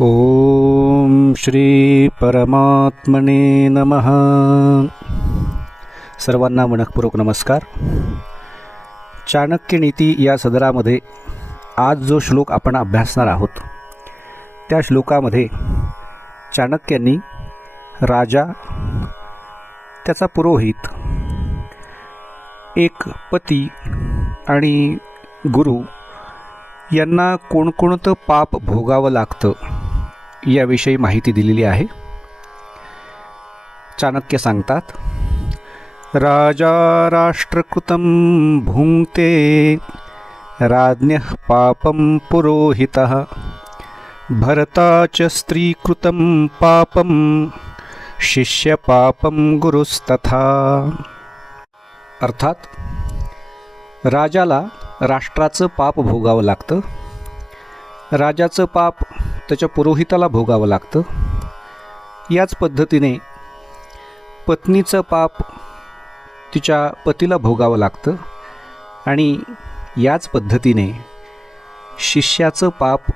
ओम श्री परमात्मने नमः. सर्वांना मनःपूर्वक नमस्कार. चाणक्य नीती या सदरामध्ये आज जो श्लोक आपण अभ्यासणार आहोत त्या श्लोकामध्ये चाणक्यांनी राजा, त्याचा पुरोहित, एक पती आणि गुरु यांना कोणकोणतं पाप भोगावं लागतं याविषयी माहिती दिलेली आहे. चाणक्य सांगतात, राजा राष्ट्रकृतं भुंक्ते राज्ञः पापं पुरोहितः भर्ता च स्त्रीकृतं पापं शिष्य पापं गुरुस्तथा. अर्थात राजाला राष्ट्राचं पाप भोगावं लागतं, राजाचं पाप त्याच्या पुरोहिताला भोगावं लागतं. याच पद्धतीने पत्नीचं पाप तिच्या पतीला भोगावं लागतं आणि याच पद्धतीने शिष्याचं पाप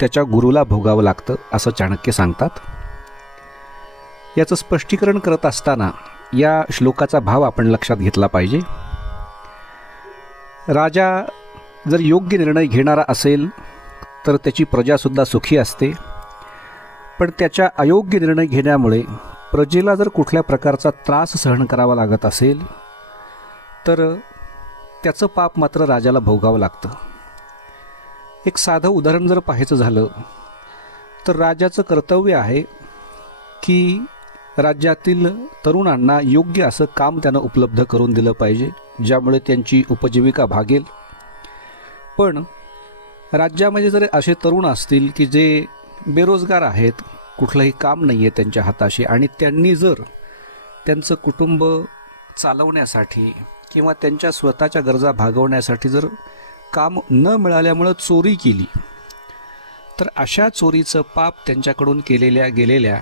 त्याच्या गुरुला भोगावं लागतं असं चाणक्य सांगतात. याचं स्पष्टीकरण करत असताना या श्लोकाचा भाव आपण लक्षात घेतला पाहिजे. राजा जर योग्य निर्णय घेणारा असेल तर त्याची प्रजासुद्धा सुखी असते, पण त्याच्या अयोग्य निर्णय घेण्यामुळे प्रजेला जर कुठल्या प्रकारचा त्रास सहन करावा लागत असेल तर त्याचं पाप मात्र राजाला भोगावं लागतं. एक साधं उदाहरण जर पाहायचं झालं तर राजाचं कर्तव्य आहे की राज्यातील तरुणांना योग्य असं काम त्यानं उपलब्ध करून दिलं पाहिजे, ज्यामुळे त्यांची उपजीविका भागेल. पण राज्यामध्ये जर असे तरुण असतील की जे बेरोजगार आहेत, कुठलंही काम नाही आहे त्यांच्या हाताशी, आणि त्यांनी जर त्यांचं कुटुंब चालवण्यासाठी किंवा त्यांच्या स्वतःच्या गरजा भागवण्यासाठी जर काम न मिळाल्यामुळं चोरी केली तर अशा चोरीचं पाप त्यांच्याकडून केलेल्या गेलेल्या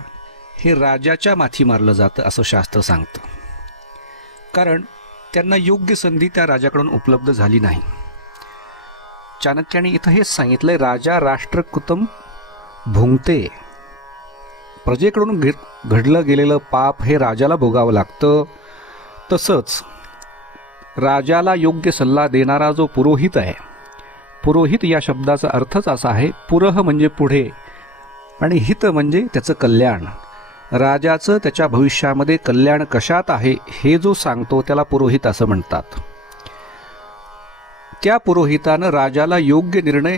हे राजाच्या माथी मारलं जातं असं शास्त्र सांगतं. कारण त्यांना योग्य संधी त्या राजाकडून उपलब्ध झाली नाही. चाणक्याने इथं हेच सांगितलंय, राजा राष्ट्रकृतं भुंक्ते. प्रजेकडून घडलं गेलेलं पाप हे राजाला भोगावं लागतं. तसंच राजाला योग्य सल्ला देणारा जो पुरोहित आहे, पुरोहित या शब्दाचा अर्थच असा आहे, पुरह म्हणजे पुढे आणि हित म्हणजे त्याचं कल्याण. राजाचं त्याच्या भविष्यामध्ये कल्याण कशात आहे हे जो सांगतो त्याला पुरोहित असं म्हणतात. त्या पुरोहितानं राजाला योग्य निर्णय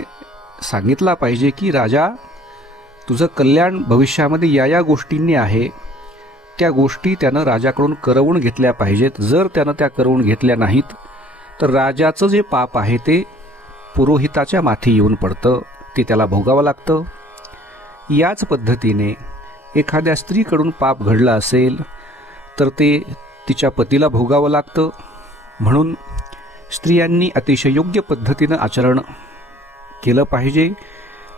सांगितला पाहिजे की राजा, तुझं कल्याण भविष्यामध्ये या गोष्टींनी आहे, त्या गोष्टी त्यानं राजाकडून करवून घेतल्या पाहिजेत. जर त्यानं त्या करवून घेतल्या नाहीत तर राजाचं जे पाप आहे ते पुरोहिताच्या माथी येऊन पडतं, ते त्याला भोगावं लागतं. याच पद्धतीने एखाद्या स्त्रीकडून पाप घडलं असेल तर ते तिच्या पतीला भोगावं लागतं. म्हणून स्त्रियांनी अतिशय योग्य पद्धतीनं आचरण केलं पाहिजे.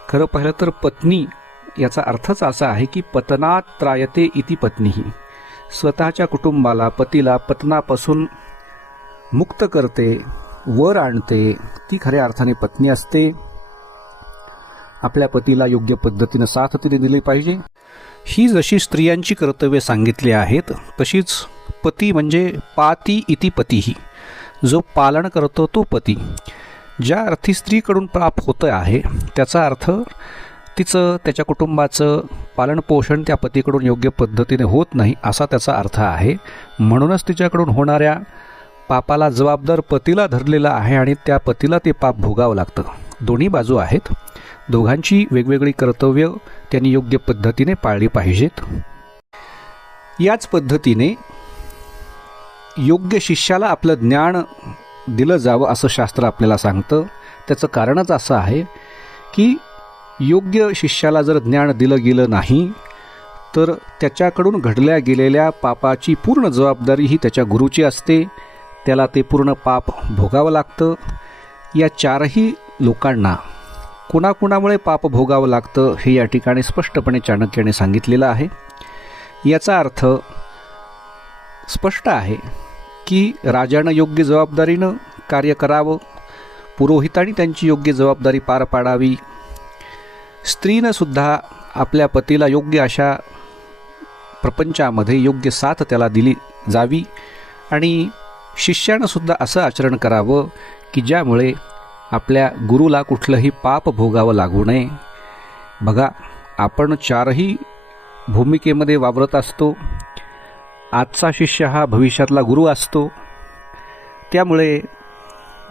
खरं पाहिलं तर पत्नी याचा अर्थच असा आहे की पतनात त्रायते इति पत्नीही. स्वतःच्या कुटुंबाला, पतीला पतनापासून मुक्त करते, वर आणते, ती खऱ्या अर्थाने पत्नी असते. आपल्या पतीला योग्य पद्धतीनं साथ तिने दिली पाहिजे. ही जशी स्त्रियांची कर्तव्य सांगितली आहेत तशीच पती म्हणजे पाती इति पतीही, जो पालन करतो तो पती. ज्या अर्थी स्त्रीकडून पाप होतं आहे त्याचा अर्थ तिचं, त्याच्या कुटुंबाचं पालनपोषण त्या पतीकडून योग्य पद्धतीने होत नाही असा त्याचा अर्थ आहे. म्हणूनच तिच्याकडून होणाऱ्या पापाला जबाबदार पतीला धरलेला आहे आणि त्या पतीला ते पाप भोगावं लागतं. दोन्ही बाजू आहेत, दोघांची वेगवेगळी कर्तव्य त्यांनी योग्य पद्धतीने पाळली पाहिजेत. याच पद्धतीने योग्य शिष्याला आपलं ज्ञान दिलं जावं असं शास्त्र आपल्याला सांगतं. त्याचं कारणच असं आहे की योग्य शिष्याला जर ज्ञान दिलं गेलं नाही तर त्याच्याकडून घडल्या गेलेल्या पापाची पूर्ण जबाबदारी ही त्याच्या गुरुची असते. त्याला ते पूर्ण पाप भोगावं लागतं. या चारही लोकांना कुणाकुणामुळे पाप भोगावं लागतं हे या ठिकाणी स्पष्टपणे चाणक्याने सांगितलेलं आहे. याचा अर्थ स्पष्ट आहे की राजानं योग्य जबाबदारीनं कार्य करावं, पुरोहितांनी त्यांची योग्य जबाबदारी पार पाडावी, स्त्रीनं सुद्धा आपल्या पतीला योग्य अशा प्रपंचामध्ये योग्य साथ त्याला दिली जावी आणि शिष्यानं सुद्धा असं आचरण करावं की ज्यामुळे आपल्या गुरुला कुठलंही पाप भोगावं लागू नये. बघा, आपण चारही भूमिकेमध्ये वावरत असतो. आजचा शिष्य हा भविष्यातला गुरु असतो. त्यामुळे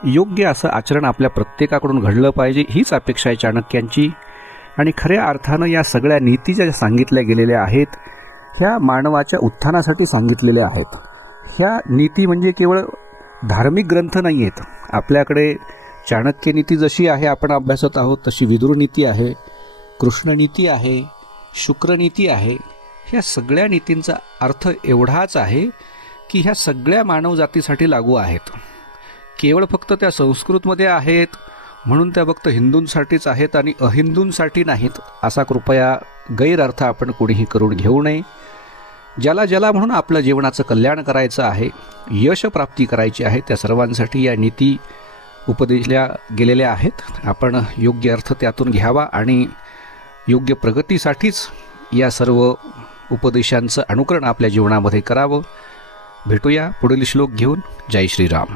योग्य असं आचरण आपल्या प्रत्येकाकडून घडलं पाहिजे, हीच अपेक्षा आहे चाणक्यांची. आणि खऱ्या अर्थानं या सगळ्या नीती ज्या सांगितल्या गेलेल्या आहेत ह्या मानवाच्या उत्थानासाठी सांगितलेल्या आहेत. ह्या नीती म्हणजे केवळ धार्मिक ग्रंथ नाही आहेत. आपल्याकडे चाणक्य नीती जशी आहे आपण अभ्यासत आहोत तशी विदुर नीती आहे, कृष्ण नीती आहे, शुक्र नीती आहे. ह्या सगळ्या नीतींचा अर्थ एवढाच आहे की ह्या सगळ्या मानवजातीसाठी लागू आहेत. केवळ फक्त त्या संस्कृतमध्ये आहेत म्हणून त्या फक्त हिंदूंसाठीच आहेत आणि अहिंदूंसाठी नाहीत असा कृपया गैरअर्थ आपण कोणीही करून घेऊ नये. ज्याला ज्याला म्हणून आपलं जीवनाचं कल्याण करायचं आहे, यश प्राप्ती करायची आहे, त्या सर्वांसाठी या नीती उपदेशल्या गेलेल्या आहेत. आपण योग्य अर्थ त्यातून घ्यावा आणि योग्य प्रगतीसाठीच या सर्व उपदेशांचं अनुकरण आपल्या जीवनामध्ये करावं. भेटूया पुढील श्लोक घेऊन. जय श्रीराम.